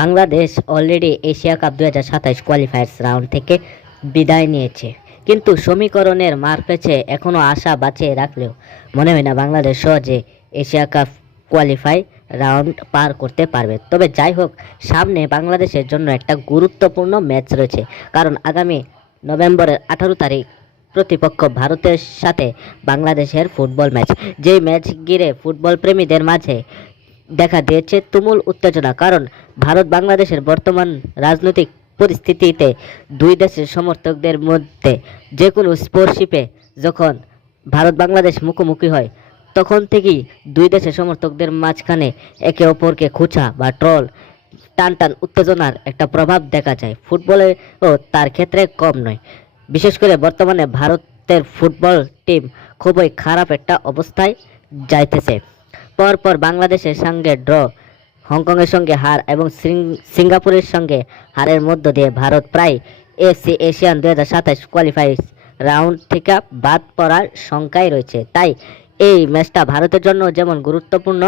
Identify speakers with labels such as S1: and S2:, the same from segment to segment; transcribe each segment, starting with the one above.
S1: Bangladesh already Asia cup দু হাজার সাতাইশ কোয়ালিফায়ার্স রাউন্ড থেকে বিদায় নিয়েছে। কিন্তু সমীকরণের মার পেছে এখনও আশা বাঁচিয়ে রাখলেও মনে হয় না বাংলাদেশ সহজে এশিয়া কাপ কোয়ালিফাই রাউন্ড পার করতে পারবে। তবে যাই হোক, সামনে বাংলাদেশের জন্য একটা গুরুত্বপূর্ণ ম্যাচ রয়েছে। কারণ আগামী নভেম্বরের আঠারো তারিখ প্রতিপক্ষ ভারতের সাথে বাংলাদেশের ফুটবল ম্যাচ যেই ম্যাচ ঘিরে ফুটবল প্রেমীদের মাঝে দেখা দিয়েছে তুমুল উত্তেজনা, কারণ ভারত বাংলাদেশের বর্তমান রাজনৈতিক পরিস্থিতিতে দুই দেশের সমর্থকদের মধ্যে যে কোনো স্পোর্টশিপে যখন ভারত বাংলাদেশ মুখোমুখি হয়, তখন থেকেই দুই দেশের সমর্থকদের মাঝখানে একে অপরকে খুঁচা বা ট্রল টান টান উত্তেজনার একটা প্রভাব দেখা যায়। ফুটবলেও তার ক্ষেত্রে কম নয়। বিশেষ করে বর্তমানে ভারতের ফুটবল টিম খুবই খারাপ একটা অবস্থায় যাইতেছে। পরপর বাংলাদেশের সঙ্গে ড্র, হংকংয়ের সঙ্গে হার এবং সিঙ্গাপুরের সঙ্গে হারের মধ্য দিয়ে ভারত প্রায় এফসি এশিয়ান দু হাজার সাতাশ কোয়ালিফাই রাউন্ড থেকে বাদ পড়ার শঙ্কায় রয়েছে। তাই এই ম্যাচটা ভারতের জন্য যেমন গুরুত্বপূর্ণ,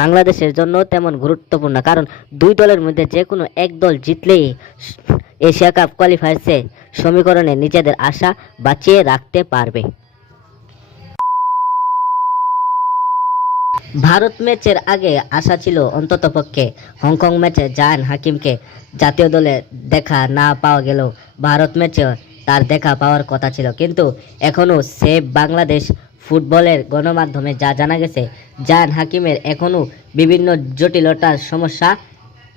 S1: বাংলাদেশের জন্য তেমন গুরুত্বপূর্ণ। কারণ দুই দলের মধ্যে যে কোনো এক দল জিতলেই এশিয়া কাপ কোয়ালিফায়ার্সে সমীকরণে নিজেদের আশা বাঁচিয়ে রাখতে পারবে। ভারত ম্যাচের আগে আশা ছিল অন্ততপক্ষে হংকং ম্যাচে জায়ান হাকিমকে জাতীয় দলে দেখা না পাওয়া গেলেও ভারত ম্যাচে তার দেখা পাওয়ার কথা ছিল। কিন্তু এখনও সেভ বাংলাদেশ ফুটবলের গণমাধ্যমে যা জানা গেছে, জায়ান হাকিমের এখনও বিভিন্ন জটিলতার সমস্যা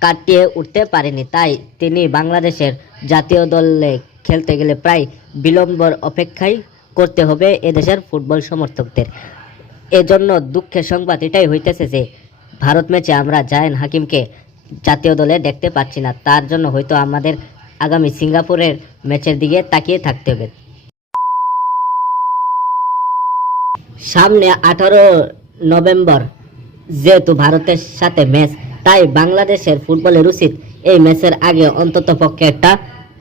S1: কাটিয়ে উঠতে পারেনি। তাই তিনি বাংলাদেশের জাতীয় দলে খেলতে গেলে প্রায় বিলম্বর অপেক্ষাই করতে হবে এদেশের ফুটবল সমর্থকদের। এজন্য দুঃখের সংবাদ এটাই হইতেছে যে, ভারত ম্যাচে আমরা জায়ান হাকিমকে জাতীয় দলে দেখতে পাচ্ছি না। তার জন্য হয়তো আমাদের আগামী সিঙ্গাপুরের ম্যাচের দিকে তাকিয়ে থাকতে হবে। সামনে আঠারো নভেম্বর, যেহেতু ভারতের সাথে ম্যাচ, তাই বাংলাদেশের ফুটবলের উচিত এই ম্যাচের আগে অন্তত পক্ষে একটা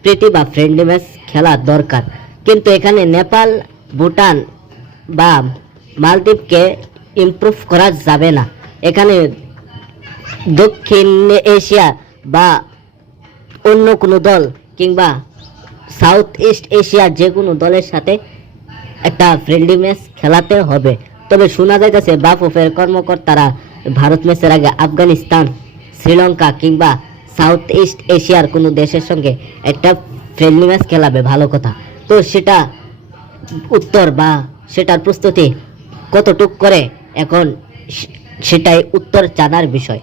S1: প্রীতি বা ফ্রেন্ডলি ম্যাচ খেলা দরকার। কিন্তু এখানে নেপাল, ভুটান বা মালদ্বীপকে ইমপ্রুভ করা যাবে না। এখানে দক্ষিণ এশিয়া বা অন্য কোনো দল কিংবা সাউথ ইস্ট এশিয়ার যে কোনো দলের সাথে একটা ফ্রেন্ডলি ম্যাচ খেলাতে হবে। তবে শোনা যাইতেছে বাফুফের কর্মকর্তারা ভারত ম্যাচের আগে আফগানিস্তান, শ্রীলঙ্কা কিংবা সাউথ ইস্ট এশিয়ার কোনো দেশের সঙ্গে একটা ফ্রেন্ডলি ম্যাচ খেলাবে, ভালো কথা। তো সেটা উত্তর বা সেটার প্রস্তুতি কতটুক করে? এখন সেটাই উত্তর জানার বিষয়।